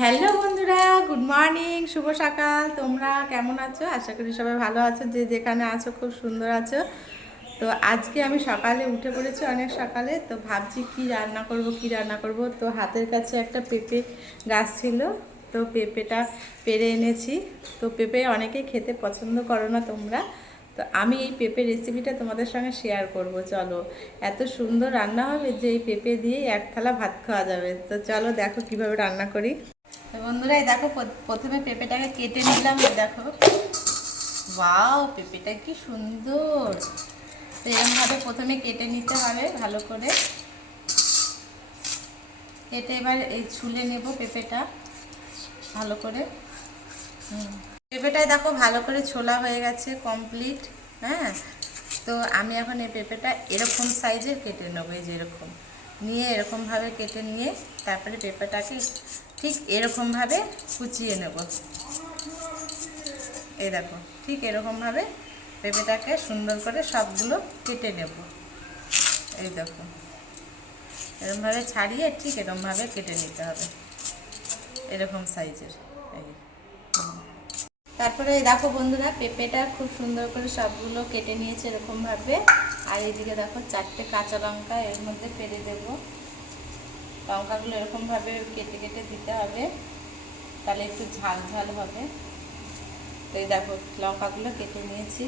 Hello বন্ধুরা, good morning, শুভ সকাল। তোমরা কেমন আছো? আশা করি সবাই ভালো আছো, যে যেখানে আছো খুব সুন্দর আছো। তো আজকে আমি সকালে উঠে পড়েছি, অনেক সকালে। তো ভাবছি কি রান্না করব। তো হাতের কাছে একটা পেঁপে গাছ ছিল, তো পেঁপেটা পেড়ে এনেছি। তো পেঁপে অনেকেই খেতে পছন্দ করো না তোমরা, তো আমি এই পেঁপে রেসিপিটা তোমাদের সঙ্গে শেয়ার করব। চলো, এত সুন্দর রান্না হবে যে এই পেঁপে দিয়ে এক থালা ভাত খাওয়া যাবে। তো চলো দেখো কিভাবে রান্না করি। তো বন্ধুরা, এই দেখো প্রথমে পেঁপেটাকে কেটে নিলাম। এই দেখো, ওয়াও, পেঁপেটা কি সুন্দর। তো এরকমভাবে প্রথমে কেটে নিতে হবে ভালো করে। কেটে এবার এই ছুলে নেব পেঁপেটা ভালো করে। পেঁপেটাই দেখো ভালো করে ছোলা হয়ে গেছে, কমপ্লিট। হ্যাঁ, তো আমি এখন এই পেঁপেটা এরকম সাইজের কেটে নেবো। এই যে এরকম নিয়ে, এরকমভাবে কেটে নিয়ে তারপরে পেঁপেটাকে ঠিক এরকমভাবে কুচিয়ে নেব। এই দেখো, ঠিক এরকমভাবে পেঁপেটাকে সুন্দর করে সবগুলো কেটে নেব। এই দেখো, এরকমভাবে ছাড়িয়ে ঠিক এরকমভাবে কেটে নিতে হবে, এরকম সাইজের। এই তারপরে এই দেখো বন্ধুরা, পেঁপেটা খুব সুন্দর করে সবগুলো কেটে নিয়েছে এরকমভাবে। আর এইদিকে দেখো 4টে কাঁচা লঙ্কা এর মধ্যে ফেলে দেবো। লঙ্কাগুলো এরকমভাবে কেটে কেটে দিতে হবে, তাহলে একটু ঝাল ঝাল হবে। তো এই দেখো লঙ্কাগুলো কেটে নিয়েছি।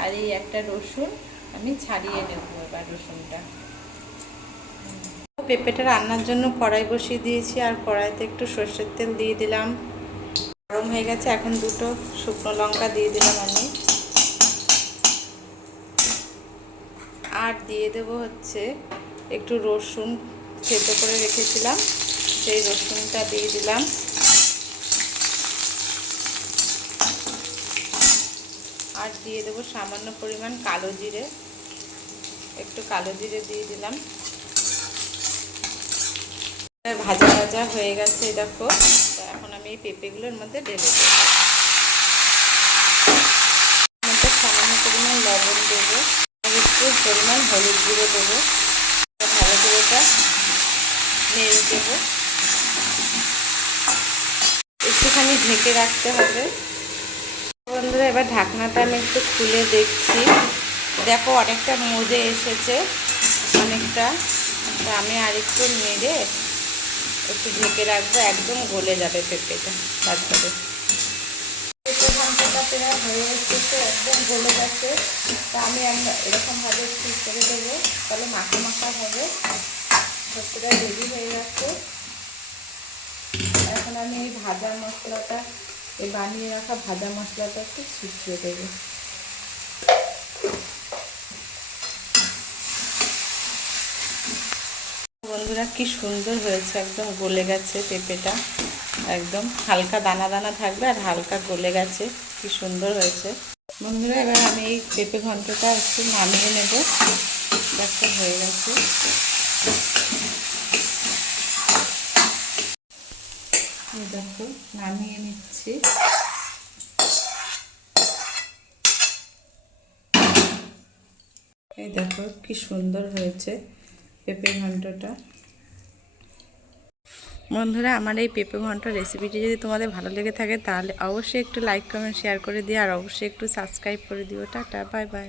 আর এই একটা রসুন আমি ছাড়িয়ে নেব এবার রসুনটা। পেঁপেটা রান্নার জন্য কড়াই বসিয়ে দিয়েছি, আর কড়াইতে একটু সর্ষের তেল দিয়ে দিলাম। গরম হয়ে গেছে, এখন 2টো শুকনো লঙ্কা দিয়ে দিলাম আমি। আর দিয়ে দেবো হচ্ছে একটু রসুন থেতো করে রেখেছিলাম, সেই রসুনটা দিয়ে দিলাম। আর দিয়ে দেবো সামান্য পরিমাণ কালো জিরে, একটু কালো জিরে দিয়ে দিলাম। ভাজা ভাজা হয়ে গেছে দেখো। তো এখন আমি এই পেঁপেগুলোর মধ্যে ঢেলে দেবো। মধ্যে সামান্য পরিমাণ লবণ দেবো, আর একটু পরিমাণ হলুদ গুঁড়ো দেবো। ভালো করে এটা নেড়ে দেবো, একটুখানি ঢেকে রাখতে হবে। বন্ধুরা, এবার ঢাকনাটা আমি একটু খুলে দেখছি। দেখো অনেকটা মজে এসেছে, অনেকটা। তো আমি আর একটু নেড়ে একটু ঢেকে রাখবো, একদম গলে যাবে পেঁপেটা। তারপরে পেঁপে ঘন্টটা প্রায় হয়ে এসেছে, একদম গলে গেছে। তা আমি এরকমভাবে একটু করে দেবো, তাহলে মাখা মাখা হবে। সত্যিটা রেডি হয়ে গেছে। এখন আমি এই ভাজা মশলাটা, এই বানিয়ে রাখা ভাজা মশলাটা একটু ছিটিয়ে দেবো। বন্ধুরা, কি সুন্দর হয়েছে, একদম গলে গেছে পেঁপেটা। একদম হালকা দানা দানা থাকবে আর হালকা গলে গেছে, কি সুন্দর হয়েছে। বন্ধুরা, এবার আমি এই পেঁপে ঘন্টটা একটু নামিয়ে নেব। দেখো হয়ে গেছে। দেখো নামিয়ে নিচ্ছি। এই দেখো কি সুন্দর হয়েছে পেঁপে ঘন্টটা। বন্ধুরা, আমার এই পেঁপে ঘন্ট রেসিপিটি যদি তোমাদের ভালো লেগে থাকে, তাহলে অবশ্যই একটু লাইক কমেন্ট শেয়ার করে দিও, আর অবশ্যই একটু সাবস্ক্রাইব করে দিও। Tata, bye bye.